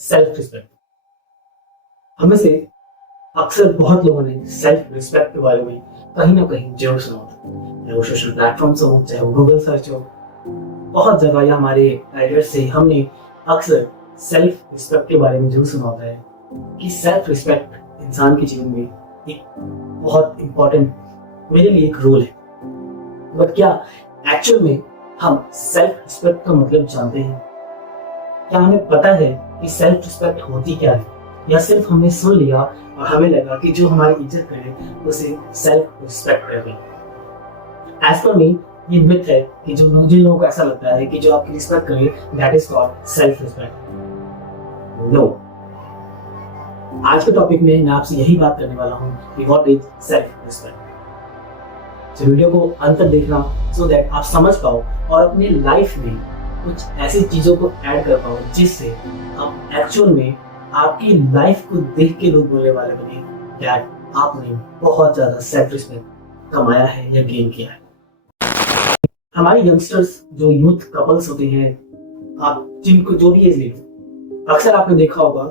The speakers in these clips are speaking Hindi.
Self respect. हमें से अक्सर बहुत लोगों ने सेल्फ रिस्पेक्ट के बारे में कहीं ना कहीं जरूर सुना होता है, चाहे वो सोशल प्लेटफॉर्म्स हो, चाहे वो गूगल सर्च हो। बहुत जगह या हमारे राइडर से हमने अक्सर सेल्फ रिस्पेक्ट के बारे में जरूर सुना होता है कि सेल्फ रिस्पेक्ट इंसान के जीवन में एक बहुत इंपॉर्टेंट, मेरे लिए एक रोल है। बट क्या एक्चुअल में हम सेल्फ रिस्पेक्ट का मतलब जानते हैं? क्या हमें पता है कि सेल्फ रिस्पेक्ट होती क्या है, या सिर्फ हमने सुन लिया और हमें लगा कि जो हमारी इज्जत करे उसे सेल्फ रिस्पेक्ट कहते हैं? एज पर मी ये मिथ है कि जिन लोगों को ऐसा लगता है कि जो आपकी रिस्पेक्ट करे that is called self respect. No, आज के टॉपिक में मैं आपसे यही बात करने वाला हूँ कि व्हाट इज सेल्फ रिस्पेक्ट। तो वीडियो को अंत तक देखना सो दैट आप समझ पाओ और अपनी लाइफ में कुछ ऐसी चीजों को ऐड कर पाओ जिससे आप एक्चुअल में आपकी लाइफ को देख के लोग बोलने वाले बने दैट आपने बहुत ज्यादा सेल्फ रिस्पेक्ट कमाया है या गेन किया है। हमारे यंगस्टर्स जो यूथ कपल्स होते हैं, आप जिनको जो भी एज ले लो, अक्सर आपने देखा होगा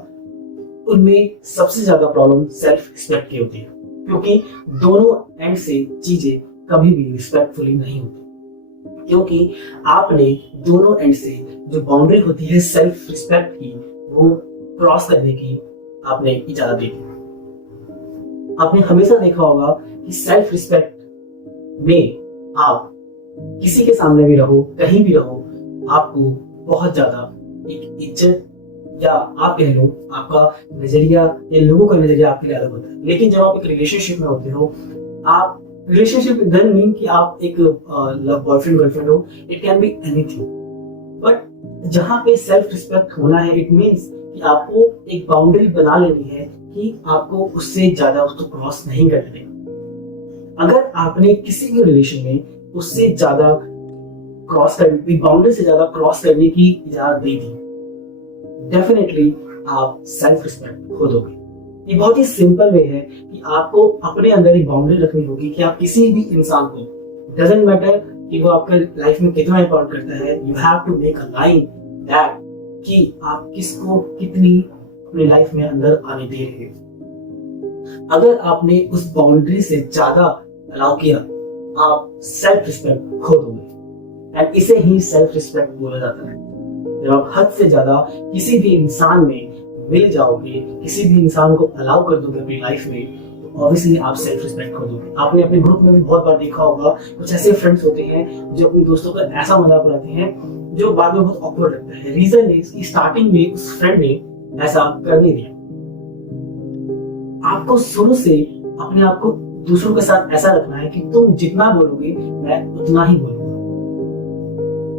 उनमें सबसे ज्यादा प्रॉब्लम सेल्फ रिस्पेक्ट की होती है, क्योंकि दोनों एंड से चीजें कभी भी रिस्पेक्टफुली नहीं होती, क्योंकि आपने दोनों एंड से जो बाउंड्री होती है सेल्फ रिस्पेक्ट की वो क्रॉस करने की आपने इजाजत दी। आपने हमेशा देखा होगा कि सेल्फ रिस्पेक्ट में आप किसी के सामने भी रहो, कहीं भी रहो, आपको बहुत ज्यादा एक इज्जत या आप कह लो आपका नजरिया या लोगों का नजरिया आपके लिए अलग होता है। लेकिन जब आप एक रिलेशनशिप में होते हो, आप रिलेशनशिप डजंट मीन कि आप एक बॉयफ्रेंड गर्लफ्रेंड हो, it can be anything. But जहां पे सेल्फ रिस्पेक्ट होना है, इट मीन्स कि आपको एक बाउंड्री बना लेनी है कि आपको उससे ज्यादा उसको क्रॉस नहीं करने देना। अगर आपने किसी भी रिलेशन में उससे ज्यादा क्रॉस करने, बाउंड्री से ज्यादा क्रॉस करने की इजाजत दे दी, डेफिनेटली आप सेल्फ रिस्पेक्ट खो दोगे। ये बहुत ही सिंपल वे है कि आपको अपने अंदर एक बाउंड्री रखनी होगी कि आप किसी भी इंसान को, डजंट मैटर कि वो आपके लाइफ में कितना इंपॉर्टेंट करता है, you have to make a line that कि आप किसको कितनी अपनी लाइफ में अंदर आने दे रहे हैं। अगर आपने उस बाउंड्री से ज्यादा अलाउ किया, आप सेल्फ रिस्पेक्ट खो दोगे। एंड इसे ही सेल्फ रिस्पेक्ट बोला जाता है। जब आप हद से ज्यादा किसी भी इंसान में मिल जाओगे, किसी भी इंसान को अलाउ कर दोगे अपनी लाइफ में, तो ऑब्वियसली आप सेल्फ रिस्पेक्ट खो दोगे। आपने अपने ग्रुप में भी बहुत बार देखा होगा, कुछ ऐसे फ्रेंड्स होते हैं जो अपने दोस्तों का ऐसा मजाक उड़ाते हैं जो बाद में बहुत ऑकवर्ड लगता है। रीजन इज कि स्टार्टिंग में उस फ्रेंड ने ऐसा कर नहीं दिया। आपको शुरू से अपने आप को दूसरों के साथ ऐसा रखना है कि तुम जितना बोलोगे मैं उतना ही बोलूंगा।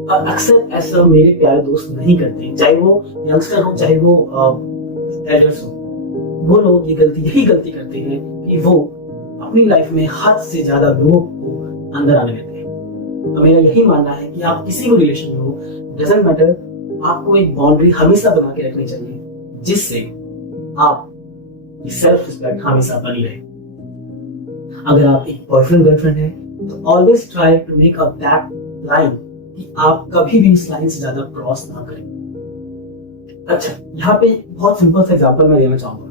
और अक्सर ऐसा मेरे प्यारे दोस्त नहीं करते, चाहे वो यंगस्टर हो चाहे वो एडल्ट्स हो। वो लोग यही गलती करते हैं कि वो अपनी लाइफ में हद से ज्यादा लोगों को अंदर आने देते हैं। तो मेरा यही मानना है कि आप किसी भी रिलेशन में हो, डजंट मैटर, आपको एक बाउंड्री हमेशा बना के रखनी चाहिए जिससे आप सेल्फ रिस्पेक्ट हमेशा बनी रहे। अगर आप एक बॉयफ्रेंड गर्लफ्रेंड है तो always try to make a that line कि आप कभी भी उस लाइन से ज्यादा क्रॉस ना करें। अच्छा, यहाँ पे बहुत सिंपल सा एग्जांपल मैं देना चाहूंगा।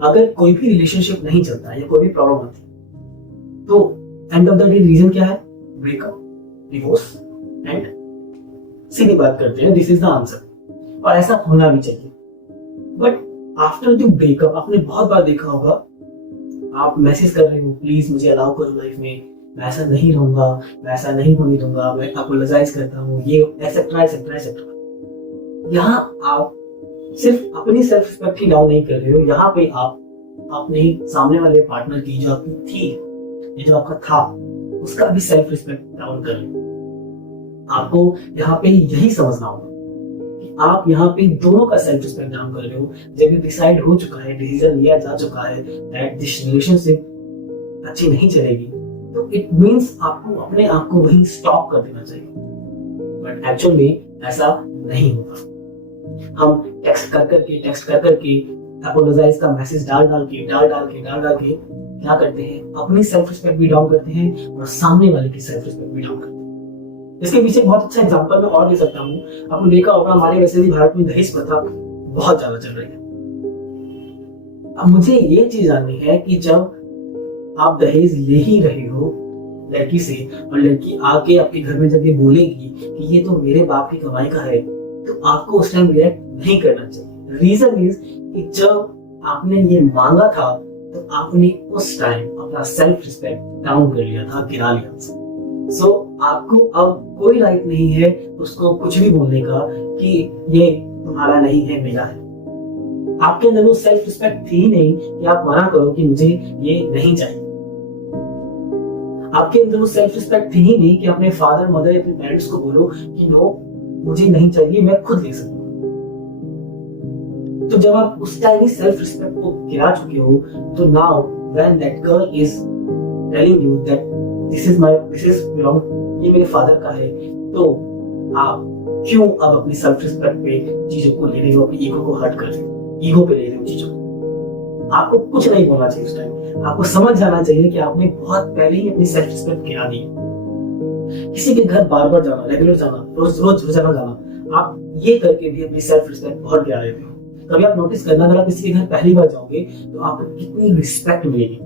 अगर कोई भी रिलेशनशिप नहीं चलता या कोई भी प्रॉब्लम आती तो end of the day reason क्या है? ब्रेकअप, डिवोर्स एंड सीधी बात करते हैं, दिस इज द आंसर। और ऐसा होना भी चाहिए। बट आफ्टर द ब्रेकअप आपने बहुत बार देखा होगा, आप मैसेज कर रहे हो प्लीज मुझे अलाउ करो लाइफ में, मैं ऐसा नहीं रहूंगा, मैं ऐसा नहीं होने दूंगा, मैं अपोलोजाइज करता हूँ, ये एक्सेट्रा एक्सेट्रा एक्सेट्रा। यहाँ आप सिर्फ अपनी सेल्फ रिस्पेक्ट ही डाउन नहीं कर रहे हो, यहाँ पे आप अपने सामने वाले पार्टनर की जो आपकी थी, ये जो आपका था, उसका भी सेल्फ रिस्पेक्ट डाउन कर रहे हो। आपको यहाँ पे यही समझना होगा कि आप यहाँ पे दोनों का सेल्फ रिस्पेक्ट डाउन कर रहे हो। जब ये डिसाइड हो चुका है, डिसीजन लिया जा चुका है दैट दिस रिलेशनशिप अच्छी नहीं चलेगी, तो इट मीन्स आपको अपने आप को वहीं स्टॉप कर देना चाहिए। बट एक्चुअल में ऐसा नहीं होता। हम टेक्स्ट कर करके अपोलोजाइज का मैसेज डाल डाल के क्या करते हैं? अपनी सेल्फ रिस्पेक्ट भी डाउन करते हैं और सामने वाले की सेल्फ रिस्पेक्ट भी डाउन करते हैं। इसके पीछे बहुत अच्छा एग्जांपल मैं और दे सकता हूँ। आपने देखा होगा हमारे वैसे भी भारत में दहेज प्रथा बहुत ज्यादा चल रही है। अब मुझे ये चीज जाननी है कि जब आप दहेज ले ही रहे हो लड़की से, और लड़की आके आपके घर में जब ये बोलेगी कि ये तो मेरे बाप की कमाई का है, तो आपको उस टाइम रिएक्ट नहीं करना चाहिए। रीजन इज कि जब आपने ये मांगा था तो आपने उस टाइम अपना सेल्फ रिस्पेक्ट डाउन कर लिया था, गिरा लिया था। सो आपको अब कोई राइट नहीं है उसको कुछ भी बोलने का कि ये तुम्हारा नहीं है, मेरा है। आपके अंदर वो सेल्फ रिस्पेक्ट थी ही नहीं कि आप मना करो कि मुझे ये नहीं चाहिए। आपके अंदर वो सेल्फ रिस्पेक्ट थी ही नहीं कि अपने फादर मदर या अपने पेरेंट्स को बोलो कि नो मुझे नहीं चाहिए, मैं खुद ले सकता हूँ। तो जब आप उस टाइम ही सेल्फ रिस्पेक्ट को गिरा चुके हो, तो now when that girl is telling you that this is belong, ये मेरे फादर का है, तो आप क्यों अब अपनी सेल्फ रिस्पेक्ट पे चीजों को ले रहे हो, अपनी ईगो को हर्ट कर रहे हो, ईगो पे ले रहे हो चीजों को। आपको कुछ नहीं बोलना चाहिए उस टाइम। आपको समझ जाना चाहिए कि आपने बहुत पहले ही अपनी सेल्फ रिस्पेक्ट गिरा दी। किसी के घर बार बार जाना, रेगुलर जाना, रोज रोज रोजाना जाना, आप ये करके भी अपनी सेल्फ रिस्पेक्ट बहुत गिरा देते हो। कभी आप नोटिस करना, अगर आप किसी के घर पहली बार जाओगे तो आपको कितनी रिस्पेक्ट मिलेगी।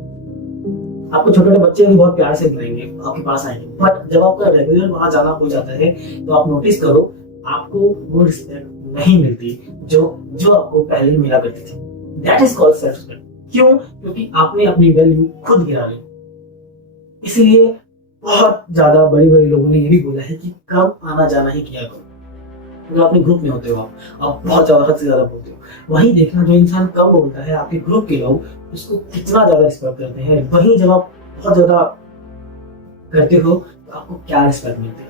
आपको छोटे छोटे बच्चे भी बहुत प्यार से बुलाएंगे, आपके पास आएंगे। बट जब आपका रेगुलर वहां जाना हो जाता है तो आप नोटिस करो आपको वो रिस्पेक्ट नहीं मिलती जो आपको पहले मिला करती थी। That is called self respect. क्यों? क्योंकि आपने अपनी वैल्यू खुद गिरा ली। इसलिए बहुत ज्यादा बड़े बड़े लोगों ने ये भी बोला है कि कम आना जाना ही किया करो। अगर अपने ग्रुप में होते हो आप बहुत ज्यादा हद से ज्यादा बोलते हो, वहीं देखना जो इंसान कम बोलता है आपके ग्रुप के लोग उसको कितना ज्यादा रिस्पेक्ट करते हैं। वहीं जब आप बहुत ज्यादा करते हो तो आपको क्या रिस्पेक्ट मिलती है।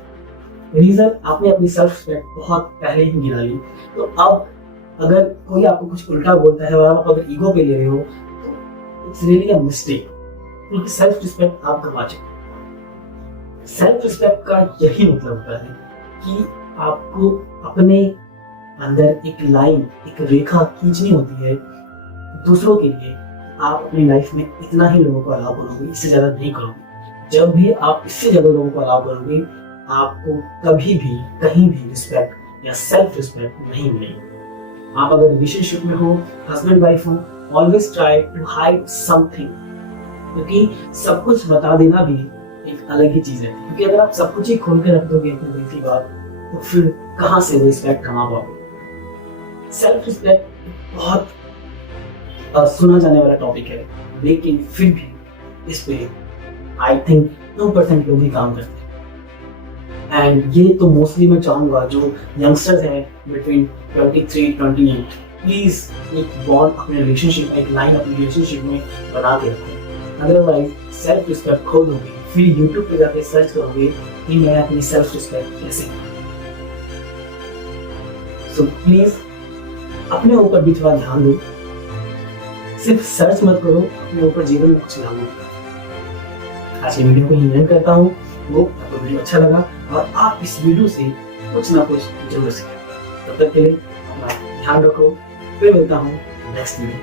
रीजन, आपने अपनी सेल्फ रिस्पेक्ट बहुत पहले ही गिरा ली। तो अब अगर कोई आपको कुछ उल्टा बोलता है और आप अगर ईगो पे ले रहे हो तो इट्स रियली अ मिस्टेक, क्योंकि सेल्फ रिस्पेक्ट आप गवा चुके। सेल्फ रिस्पेक्ट का यही मतलब होता है कि आपको अपने अंदर एक लाइन, एक रेखा खींचनी होती है दूसरों के लिए। आप अपनी लाइफ में इतना ही लोगों को अलाउ करोगे, इससे ज्यादा नहीं करोगे। जब भी आप इससे ज्यादा लोगों को अलाउ करोगे आपको कभी भी कहीं भी रिस्पेक्ट या सेल्फ रिस्पेक्ट नहीं मिलेगी। आप अगर रिलेशनशिप में हो, हस्बैंड वाइफ हो, always try to hide something, क्योंकि सब कुछ बता देना भी एक अलग ही चीज है। क्योंकि अगर आप सब कुछ ही खोल के रख दोगे अपनी दिल की बात, तो फिर कहां से वो रिस्पेक्ट कमा पाओगे। सेल्फ रिस्पेक्ट बहुत सुना जाने वाला टॉपिक है, लेकिन फिर भी इस पे आई थिंक 2% लोग ही काम करते हैं। एंड ये तो मोस्टली मैं चाहूंगा जो यंगस्टर्स हैं बिटवीन 23-28, प्लीज एक बॉन्ड अपने रिलेशनशिप में, एक लाइन अपने रिलेशनशिप में बना के रखो। अदरवाइज सेल्फ रिस्पेक्ट खो दोगे, फिर यूट्यूब पे जाके सर्च करोगे कि मैं अपनी सेल्फ रिस्पेक्ट कैसे करूं। सो प्लीज अपने ऊपर भी थोड़ा ध्यान दो, सिर्फ सर्च मत करो, अपने ऊपर जीवन में कुछ लागू करो। आज की वीडियो को यहीं एंड करता हूँ। वो आपको वीडियो अच्छा लगा और आप इस वीडियो से कुछ ना कुछ जरूर सीखें। तब तक के लिए अपना ध्यान रखो। फिर मिलता हूँ नेक्स्ट वीडियो।